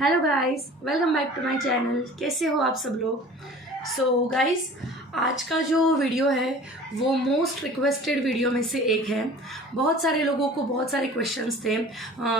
Hello guys, welcome back to my channel. कैसे हो आप सब लोग? सो गाइस, आज का जो वीडियो है वो मोस्ट रिक्वेस्टेड वीडियो में से एक है। बहुत सारे लोगों को बहुत सारे क्वेश्चंस थे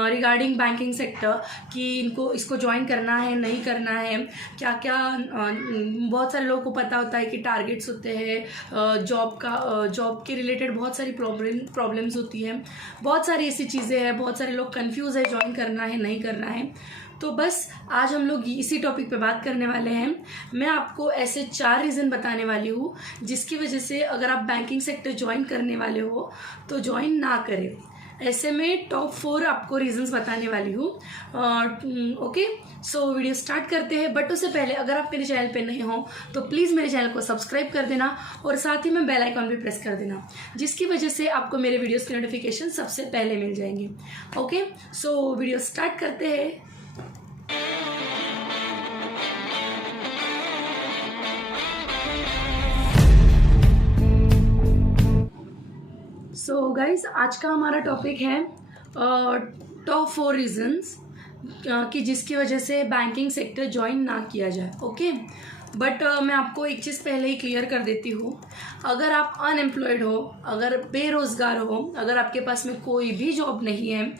रिगार्डिंग बैंकिंग सेक्टर कि इनको इसको ज्वाइन करना है नहीं करना है, क्या क्या। बहुत सारे लोगों को पता होता है कि टारगेट्स होते हैं जॉब के रिलेटेड, बहुत सारी प्रॉब्लम्स होती है, बहुत सारी ऐसी चीज़ें हैं, बहुत सारे लोग कंफ्यूज है ज्वाइन करना है नहीं करना है। तो बस आज हम लोग इसी टॉपिक पे बात करने वाले हैं। मैं आपको ऐसे 4 रीज़न बताने वाली हूँ जिसकी वजह से अगर आप बैंकिंग सेक्टर ज्वाइन करने वाले हो तो ज्वाइन ना करें। ऐसे में टॉप 4 आपको रीजंस बताने वाली हूँ। ओके, सो वीडियो स्टार्ट करते हैं। बट उससे पहले अगर आप मेरे चैनल पे नए हो तो प्लीज़ मेरे चैनल को सब्सक्राइब कर देना और साथ ही में बेल आइकॉन भी प्रेस कर देना, जिसकी वजह से आपको मेरे वीडियोस की नोटिफिकेशन सबसे पहले मिल जाएंगे। ओके, सो वीडियो स्टार्ट करते हैं। सो गाइज, आज का हमारा टॉपिक है टॉप 4 रीजंस कि जिसकी वजह से बैंकिंग सेक्टर ज्वाइन ना किया जाए। ओके, बट मैं आपको एक चीज़ पहले ही क्लियर कर देती हूँ। अगर आप अनएम्प्लॉयड हो, अगर बेरोज़गार हो, अगर आपके पास में कोई भी जॉब नहीं है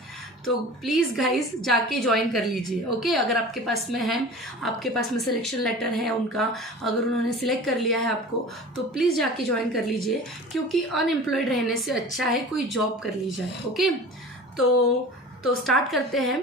तो प्लीज़ गाइस जाके ज्वाइन कर लीजिए। ओके, अगर आपके पास में है, आपके पास में सिलेक्शन लेटर है उनका, अगर उन्होंने सिलेक्ट कर लिया है आपको तो प्लीज़ जाके ज्वाइन कर लीजिए, क्योंकि अनएम्प्लॉयड रहने से अच्छा है कोई जॉब कर ली जाए। ओके, तो स्टार्ट करते हैं।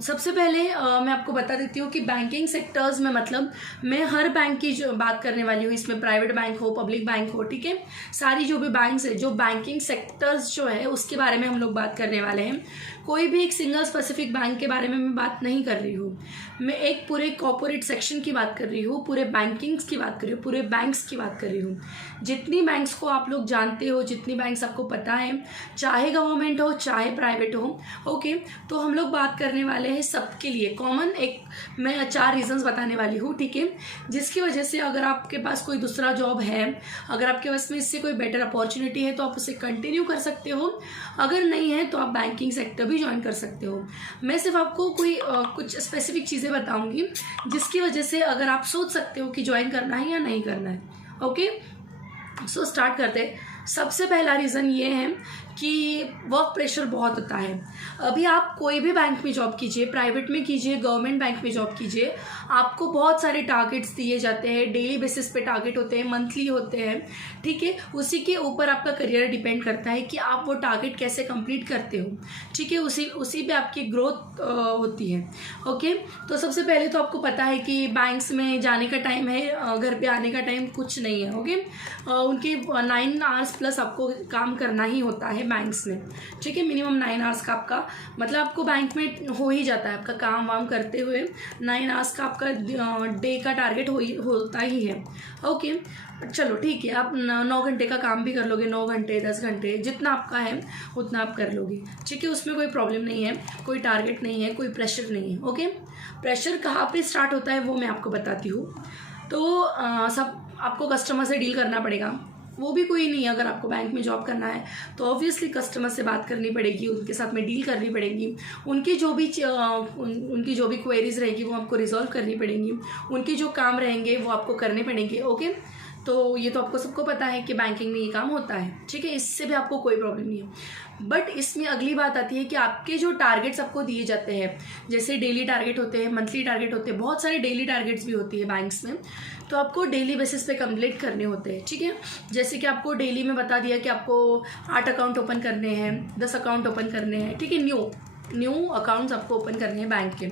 सबसे पहले मैं आपको बता देती हूँ कि बैंकिंग सेक्टर्स में मतलब मैं हर बैंक की जो बात करने वाली हूँ, इसमें प्राइवेट बैंक हो, पब्लिक बैंक हो, ठीक है, सारी जो भी बैंक्स है, जो बैंकिंग सेक्टर्स जो है उसके बारे में हम लोग बात करने वाले हैं। कोई भी एक सिंगल स्पेसिफिक बैंक के बारे में मैं बात नहीं कर रही हूँ, मैं एक पूरे कॉर्पोरेट सेक्शन की बात कर रही हूँ, पूरे बैंकिंग्स की बात कर रही हूँ, पूरे बैंक्स की बात कर रही हूँ। जितनी बैंक्स को आप लोग जानते हो, जितनी बैंक्स आपको पता है, चाहे गवर्नमेंट हो चाहे प्राइवेट हो, ओके, तो हम लोग बात करने वाले हैं सबके लिए कॉमन एक मैं 4 रीजंस बताने वाली हूँ, ठीक है, जिसकी वजह से अगर आपके पास कोई दूसरा जॉब है, अगर आपके पास में इससे कोई बेटर अपॉर्चुनिटी है तो आप उसे कंटिन्यू कर सकते हो, अगर नहीं है तो आप बैंकिंग सेक्टर भी ज्वाइन कर सकते हो। मैं सिर्फ आपको कुछ स्पेसिफिक चीज़ें बताऊंगी जिसकी वजह से अगर आप सोच सकते हो कि ज्वाइन करना है या नहीं करना है। ओके, सो स्टार्ट करते हैं। सबसे पहला रीज़न ये है कि वर्क प्रेशर बहुत होता है। अभी आप कोई भी बैंक में जॉब कीजिए, प्राइवेट में कीजिए, गवर्नमेंट बैंक में जॉब कीजिए, आपको बहुत सारे टारगेट्स दिए जाते हैं, डेली बेसिस पे टारगेट होते हैं, मंथली होते हैं, ठीक है, उसी के ऊपर आपका करियर डिपेंड करता है कि आप वो टारगेट कैसे कंप्लीट करते हो, ठीक है, उसी पे आपकी ग्रोथ होती है। ओके, तो सबसे पहले तो आपको पता है कि बैंक्स में जाने का टाइम है, घर पे आने का टाइम कुछ नहीं है। ओके, उनके 9 आवर्स प्लस आपको काम करना ही होता है बैंक्स में, ठीक है, मिनिमम 9 आवर्स का आपका मतलब आपको बैंक में हो ही जाता है, आपका काम वाम करते हुए 9 आवर्स का आपका डे का टारगेट होता ही है। ओके, चलो ठीक है, आप 9 घंटे का काम भी कर लोगे, 9 घंटे 10 घंटे जितना आपका है उतना आप कर लोगे, ठीक है, उसमें कोई प्रॉब्लम नहीं है, कोई टारगेट नहीं है, कोई प्रेशर नहीं है। ओके, प्रेशर कहाँ पे स्टार्ट होता है वो मैं आपको बताती हूँ। तो सब आपको कस्टमर से डील करना पड़ेगा, वो भी कोई नहीं है। अगर आपको बैंक में जॉब करना है तो ऑब्वियसली कस्टमर से बात करनी पड़ेगी, उनके साथ में डील करनी पड़ेगी, उनकी जो भी क्वेरीज रहेगी वो आपको रिजॉल्व करनी पड़ेंगी, उनके जो काम रहेंगे वो आपको करने पड़ेंगे। ओके, तो ये तो आपको सबको पता है कि बैंकिंग में ये काम होता है, ठीक है, इससे भी आपको कोई प्रॉब्लम नहीं है। बट इसमें अगली बात आती है कि आपके जो टारगेट्स आपको दिए जाते हैं, जैसे डेली टारगेट होते हैं, मंथली टारगेट होते हैं, बहुत सारे डेली टारगेट्स भी होती है बैंक्स में, तो आपको डेली बेसिस पे कंप्लीट करने होते हैं, ठीक है। जैसे कि आपको डेली में बता दिया कि आपको 8 अकाउंट ओपन करने हैं, 10 अकाउंट ओपन करने हैं, ठीक है, न्यू अकाउंट्स आपको ओपन करने हैं बैंक के,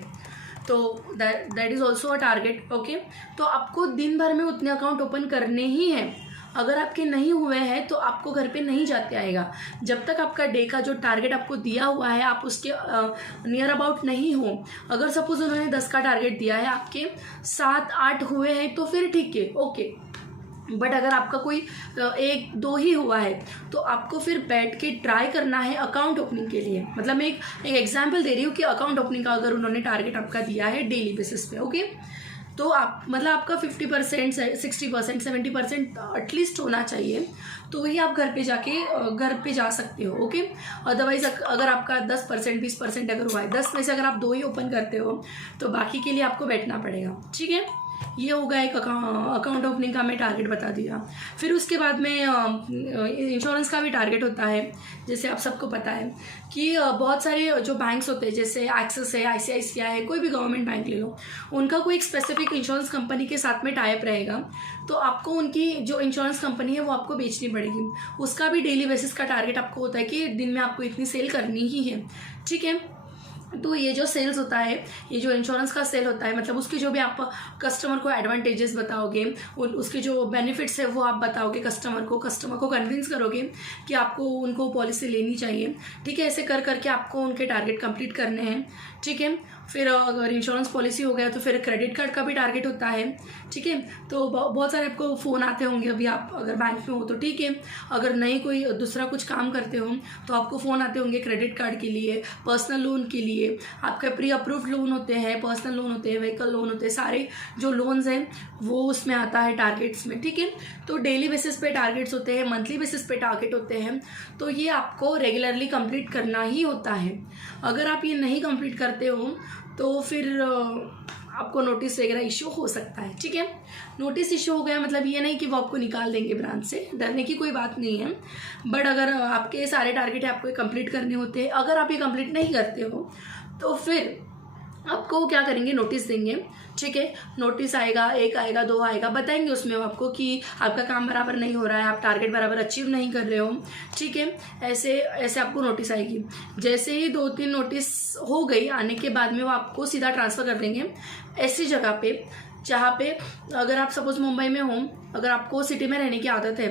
तो that is also a target. Okay, तो आपको दिन भर में उतने अकाउंट ओपन करने ही हैं। अगर आपके नहीं हुए हैं तो आपको घर पे नहीं जाते आएगा, जब तक आपका डे का जो टारगेट आपको दिया हुआ है आप उसके नियर अबाउट नहीं हो। अगर सपोज उन्होंने 10 का टारगेट दिया है, आपके 7-8 हुए हैं तो फिर ठीक है, ओके, बट अगर आपका कोई 1-2 ही हुआ है तो आपको फिर बैठ के ट्राई करना है अकाउंट ओपनिंग के लिए। मतलब मैं एक एग्जांपल दे रही हूँ कि अकाउंट ओपनिंग का अगर उन्होंने टारगेट आपका दिया है डेली बेसिस पे, ओके, तो आप मतलब आपका 50%, 60%, 70% एटलीस्ट होना चाहिए, तो ही आप घर पे जा सकते हो। ओके, अदरवाइज अगर आपका 10%, 20% अगर हुआ है, 10 में से अगर आप 2 ही ओपन करते हो तो बाकी के लिए आपको बैठना पड़ेगा। ठीक है, ये होगा एक अकाउंट ओपनिंग का मैं टारगेट बता दिया। फिर उसके बाद में इंश्योरेंस का भी टारगेट होता है। जैसे आप सबको पता है कि बहुत सारे जो बैंक्स होते हैं, जैसे एक्सिस है, ICICI है, कोई भी गवर्नमेंट बैंक ले लो, उनका कोई एक स्पेसिफिक इंश्योरेंस कंपनी के साथ में टाइप रहेगा, तो आपको उनकी जो इंश्योरेंस कंपनी है वो आपको बेचनी पड़ेगी। उसका भी डेली बेसिस का टारगेट आपको होता है कि दिन में आपको इतनी सेल करनी ही है। ठीक है, तो ये जो सेल्स होता है, ये जो इंश्योरेंस का सेल होता है, मतलब उसके जो भी आप कस्टमर को एडवांटेजेस बताओगे, उसके जो बेनिफिट्स है वो आप बताओगे कस्टमर को कन्विंस करोगे कि आपको उनको पॉलिसी लेनी चाहिए। ठीक है, ऐसे कर करके आपको उनके टारगेट कंप्लीट करने हैं। ठीक है, फिर अगर इंश्योरेंस पॉलिसी हो गया तो फिर क्रेडिट कार्ड का भी टारगेट होता है। ठीक है, तो बहुत सारे आपको फ़ोन आते होंगे, अभी आप अगर बैंक में हो तो ठीक है, अगर नहीं कोई दूसरा कुछ काम करते हो तो आपको फ़ोन आते होंगे क्रेडिट कार्ड के लिए, पर्सनल लोन के लिए, आपके प्री अप्रूव्ड लोन होते हैं, पर्सनल लोन होते हैं, व्हीकल लोन होते हैं, सारे जो लोन्स हैं वो उसमें आता है टारगेट्स में। ठीक है, तो डेली बेसिस पे टारगेट्स होते हैं, मंथली बेसिस पे टारगेट होते हैं, तो ये आपको रेगुलरली कंप्लीट करना ही होता है। अगर आप ये नहीं कंप्लीट करते हो तो फिर आपको नोटिस वगैरह इश्यू हो सकता है। ठीक है, नोटिस इश्यू हो गया मतलब ये नहीं कि वो आपको निकाल देंगे ब्रांच से, डरने की कोई बात नहीं है। बट अगर आपके सारे टारगेट आपको कंप्लीट करने होते हैं, अगर आप ये कंप्लीट नहीं करते हो तो फिर आपको क्या करेंगे, नोटिस देंगे। ठीक है, नोटिस आएगा, 1 आएगा, 2 आएगा, बताएंगे उसमें आपको कि आपका काम बराबर नहीं हो रहा है, आप टारगेट बराबर अचीव नहीं कर रहे हो। ठीक है, ऐसे ऐसे आपको नोटिस आएगी। जैसे ही 2-3 नोटिस हो गई, आने के बाद में वो आपको सीधा ट्रांसफ़र कर देंगे ऐसी जगह पे जहाँ पे अगर आप सपोज मुंबई में हो, अगर आपको सिटी में रहने की आदत है,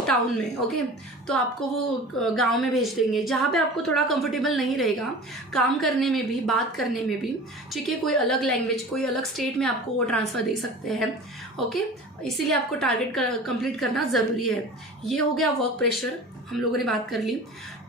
टाउन में, ओके, तो आपको वो गांव में भेज देंगे जहाँ पे आपको थोड़ा कंफर्टेबल नहीं रहेगा काम करने में भी, बात करने में भी। ठीक है, कोई अलग लैंग्वेज, कोई अलग स्टेट में आपको वो ट्रांसफ़र दे सकते हैं। ओके, इसीलिए आपको टारगेट कंप्लीट करना ज़रूरी है। ये हो गया वर्क प्रेशर, हम लोगों ने बात कर ली,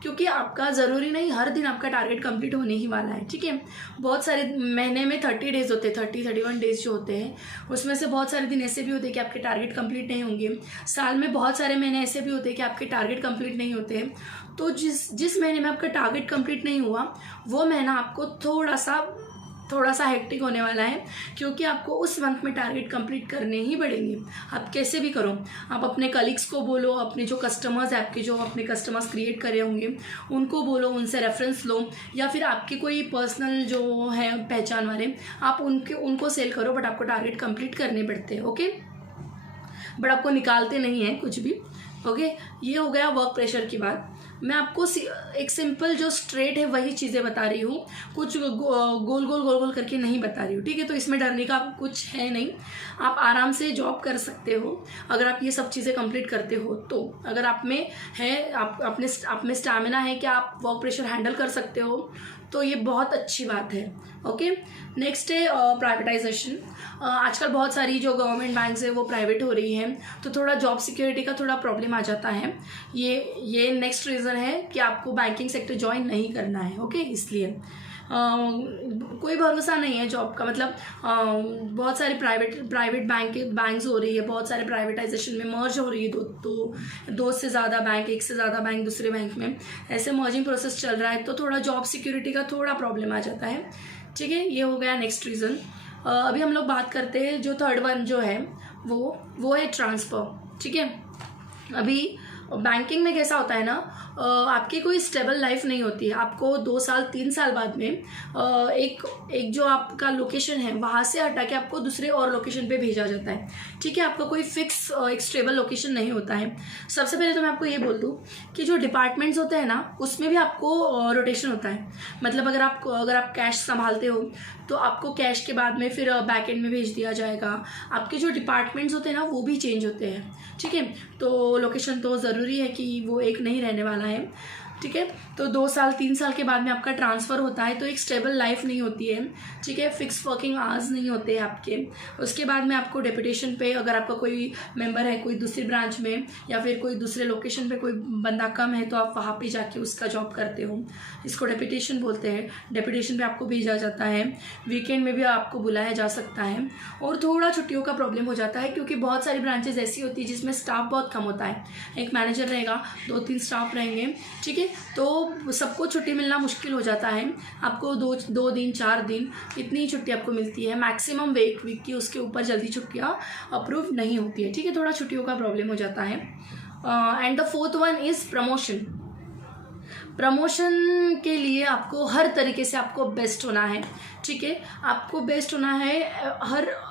क्योंकि आपका ज़रूरी नहीं हर दिन आपका टारगेट कंप्लीट होने ही वाला है। ठीक है, बहुत सारे महीने में 30 डेज होते हैं, 30-31 डेज जो होते हैं, उसमें से बहुत सारे दिन ऐसे भी होते हैं कि आपके टारगेट कंप्लीट नहीं होंगे। साल में बहुत सारे महीने ऐसे भी होते हैं कि आपके टारगेट कंप्लीट नहीं होते हैं। तो जिस महीने में आपका टारगेट कंप्लीट नहीं हुआ, वो महीना आपको थोड़ा सा हेक्टिक होने वाला है, क्योंकि आपको उस मंथ में टारगेट कंप्लीट करने ही पड़ेंगे। आप कैसे भी करो, आप अपने कलीग्स को बोलो, अपने जो कस्टमर्स हैं, आपके जो अपने कस्टमर्स क्रिएट करे होंगे उनको बोलो, उनसे रेफरेंस लो, या फिर आपके कोई पर्सनल जो है पहचान वाले, आप उनको सेल करो, बट आपको टारगेट कंप्लीट करने पड़ते हैं। ओके, बट आपको निकालते नहीं हैं कुछ भी। ओके, ये हो गया वर्क प्रेशर की बात। मैं आपको एक सिंपल जो स्ट्रेट है वही चीज़ें बता रही हूँ, कुछ गोल गोल करके नहीं बता रही हूँ। ठीक है, तो इसमें डरने का कुछ है नहीं, आप आराम से जॉब कर सकते हो अगर आप ये सब चीज़ें कंप्लीट करते हो। तो अगर आप में है, आप में स्टैमिना है कि आप वर्क प्रेशर हैंडल कर सकते हो, तो ये बहुत अच्छी बात है। ओके, नेक्स्ट है प्राइवेटाइजेशन। आजकल बहुत सारी जो गवर्नमेंट बैंक्स है वो प्राइवेट हो रही हैं, तो थोड़ा जॉब सिक्योरिटी का थोड़ा प्रॉब्लम आ जाता है। ये नेक्स्ट रीज़न है कि आपको बैंकिंग सेक्टर ज्वाइन नहीं करना है। ओके, इसलिए कोई भरोसा नहीं है जॉब का, मतलब बहुत सारे प्राइवेट बैंक्स हो रही है, बहुत सारे प्राइवेटाइजेशन में मर्ज हो रही है, दो से ज़्यादा बैंक, एक से ज़्यादा बैंक दूसरे बैंक में, ऐसे मर्जिंग प्रोसेस चल रहा है, तो थोड़ा जॉब सिक्योरिटी का थोड़ा प्रॉब्लम आ जाता है। ठीक है, ये हो गया नेक्स्ट रीज़न। अभी हम लोग बात करते हैं जो थर्ड वन जो है वो है ट्रांसफ़र। ठीक है, अभी बैंकिंग में कैसा होता है ना, आपकी कोई स्टेबल लाइफ नहीं होती है। आपको 2 साल 3 साल बाद में एक जो आपका लोकेशन है वहाँ से हटा के आपको दूसरे और लोकेशन पे भेजा जाता है। ठीक है, आपका कोई फिक्स एक स्टेबल लोकेशन नहीं होता है। सबसे पहले तो मैं आपको ये बोल दूँ कि जो डिपार्टमेंट्स होते हैं ना, उसमें भी आपको रोटेशन होता है। मतलब अगर आप कैश संभालते हो तो आपको कैश के बाद में फिर बैक एंड में भेज दिया जाएगा। आपके जो डिपार्टमेंट्स होते हैं ना वो भी चेंज होते हैं। ठीक है, तो लोकेशन तो ज़रूरी है कि वो एक नहीं रहने वाला है। ठीक है। तो 2 साल 3 साल के बाद में आपका ट्रांसफ़र होता है, तो एक स्टेबल लाइफ नहीं होती है, ठीक है। फिक्स वर्किंग आवर्स नहीं होते हैं आपके। उसके बाद में आपको डेपुटेशन पे, अगर आपका कोई मेंबर है कोई दूसरी ब्रांच में या फिर कोई दूसरे लोकेशन पे कोई बंदा कम है, तो आप वहाँ पे जाके उसका जॉब करते हो, इसको डेपुटेशन बोलते हैं। डेपुटेशन पे आपको भेजा जाता है, वीकेंड में भी आपको बुलाया जा सकता है। और थोड़ा छुट्टियों का प्रॉब्लम हो जाता है, क्योंकि बहुत सारी ब्रांचेस ऐसी होती है जिसमें स्टाफ बहुत कम होता है। एक मैनेजर रहेगा, 2-3 स्टाफ रहेंगे, ठीक है। तो सबको छुट्टी मिलना मुश्किल हो जाता है। आपको 2 दिन 4 दिन इतनी ही छुट्टी आपको मिलती है, मैक्सिमम वीक की, उसके ऊपर जल्दी छुट्टियाँ अप्रूव नहीं होती है, ठीक है। थोड़ा छुट्टियों का प्रॉब्लम हो जाता है। And the 4th one is promotion. Promotion के लिए आपको हर तरीके से आपको बेस्ट होना है, ठीक है। आपको बेस्ट होना है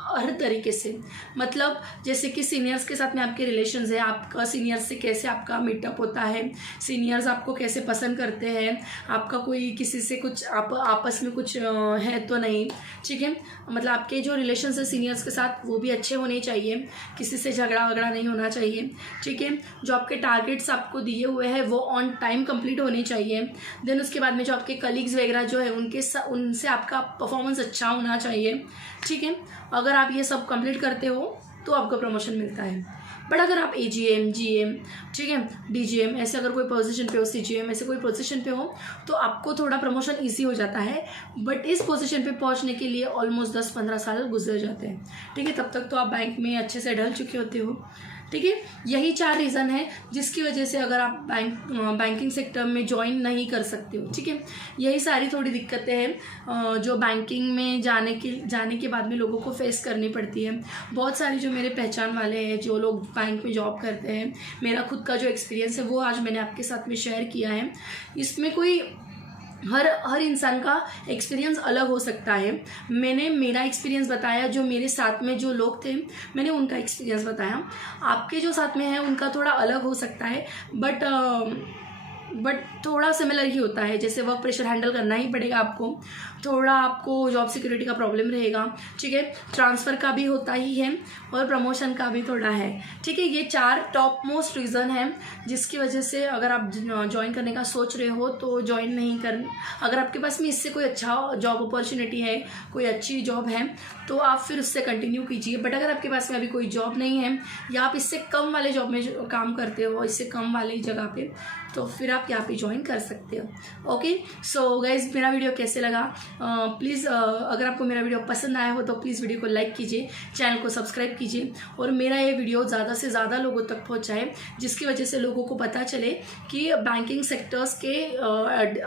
हर तरीके से। मतलब जैसे कि सीनियर्स के साथ में आपके रिलेशंस है, आपका सीनियर्स से कैसे आपका मीटअप होता है, सीनियर्स आपको कैसे पसंद करते हैं, आपका कोई किसी से कुछ आप आपस में कुछ है तो नहीं, ठीक है। मतलब आपके जो रिलेशंस है सीनियर्स के साथ वो भी अच्छे होने चाहिए, किसी से झगड़ा वगड़ा नहीं होना चाहिए, ठीक है। जो आपके टारगेट्स आपको दिए हुए हैं वो ऑन टाइम कंप्लीट होने चाहिए। देन उसके बाद में जो आपके कलीग्स वगैरह जो है उनसे आपका परफॉर्मेंस अच्छा होना चाहिए, ठीक है। अगर आप ये सब कंप्लीट करते हो तो आपको प्रमोशन मिलता है। बट अगर आप AGM, GM, ठीक है, DGM ऐसे अगर कोई पोजीशन पे हो, CGM ऐसे कोई पोजीशन पे हो, तो आपको थोड़ा प्रमोशन ईजी हो जाता है। बट इस पोजीशन पे पहुंचने के लिए ऑलमोस्ट 10-15 साल गुजर जाते हैं, ठीक है। तब तक तो आप बैंक में अच्छे से ढल चुके होते हो, ठीक है। यही 4 रीज़न है जिसकी वजह से अगर आप बैंकिंग सेक्टर में ज्वाइन नहीं कर सकते हो, ठीक है। यही सारी थोड़ी दिक्कतें हैं जो बैंकिंग में जाने के बाद में लोगों को फेस करनी पड़ती है। बहुत सारी जो मेरे पहचान वाले हैं जो लोग बैंक में जॉब करते हैं, मेरा खुद का जो एक्सपीरियंस है वो आज मैंने आपके साथ में शेयर किया है। इसमें कोई हर इंसान का एक्सपीरियंस अलग हो सकता है। मैंने मेरा एक्सपीरियंस बताया, जो मेरे साथ में जो लोग थे मैंने उनका एक्सपीरियंस बताया। आपके जो साथ में है उनका थोड़ा अलग हो सकता है, बट थोड़ा सिमिलर ही होता है। जैसे वर्क प्रेशर हैंडल करना ही पड़ेगा आपको, थोड़ा आपको जॉब सिक्योरिटी का प्रॉब्लम रहेगा, ठीक है। ट्रांसफ़र का भी होता ही है और प्रमोशन का भी थोड़ा है, ठीक है। ये 4 टॉप मोस्ट रीज़न है जिसकी वजह से अगर आप ज्वाइन करने का सोच रहे हो तो ज्वाइन नहीं कर। अगर आपके पास में इससे कोई अच्छा जॉब अपॉर्चुनिटी है, कोई अच्छी जॉब है, तो आप फिर उससे कंटिन्यू कीजिए। बट अगर आपके पास में अभी कोई जॉब नहीं है या आप इससे कम वाले जॉब में काम करते हो, इससे कम वाली जगह पे, तो फिर आप यहाँ पे ज्वाइन कर सकते हो। ओके, सो गाइज मेरा वीडियो कैसे लगा प्लीज़, अगर आपको मेरा वीडियो पसंद आया हो तो प्लीज़ वीडियो को लाइक कीजिए, चैनल को सब्सक्राइब कीजिए और मेरा ये वीडियो ज़्यादा से ज़्यादा लोगों तक पहुँचाए, जिसकी वजह से लोगों को पता चले कि बैंकिंग सेक्टर्स के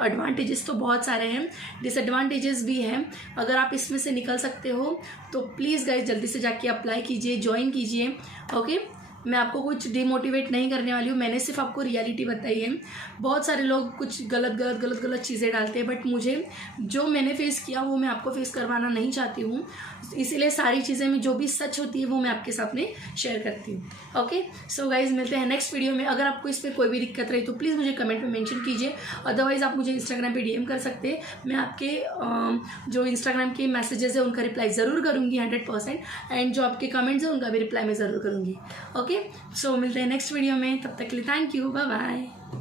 एडवांटेजेस तो बहुत सारे हैं, डिसएडवांटेजेस भी हैं। अगर आप इसमें से निकल सकते हो तो प्लीज़ गाइज जल्दी से जाके अप्लाई कीजिए, ज्वाइन कीजिए। ओके, मैं आपको कुछ डिमोटिवेट नहीं करने वाली हूँ, मैंने सिर्फ आपको रियलिटी बताई है। बहुत सारे लोग कुछ गलत चीज़ें डालते हैं, बट मुझे जो मैंने फेस किया वो मैं आपको फेस करवाना नहीं चाहती हूँ, इसीलिए सारी चीज़ें में जो भी सच होती है वो मैं आपके साथ में शेयर करती हूँ। ओके, सो गाइज मिलते हैं नेक्स्ट वीडियो में। अगर आपको इसमें कोई भी दिक्कत रही तो प्लीज़ मुझे कमेंट में मेंशन कीजिए, अदरवाइज़ आप मुझे इंस्टाग्राम पे DM कर सकते हैं। मैं आपके जो इंस्टाग्राम के मैसेजेस है उनका रिप्लाई ज़रूर करूँगी 100%, एंड जो आपके कमेंट्स हैं उनका भी रिप्लाई मैं ज़रूर करूँगी। ओके, सो मिलते हैं नेक्स्ट वीडियो में, तब तक के लिए थैंक यू, बाय बाय।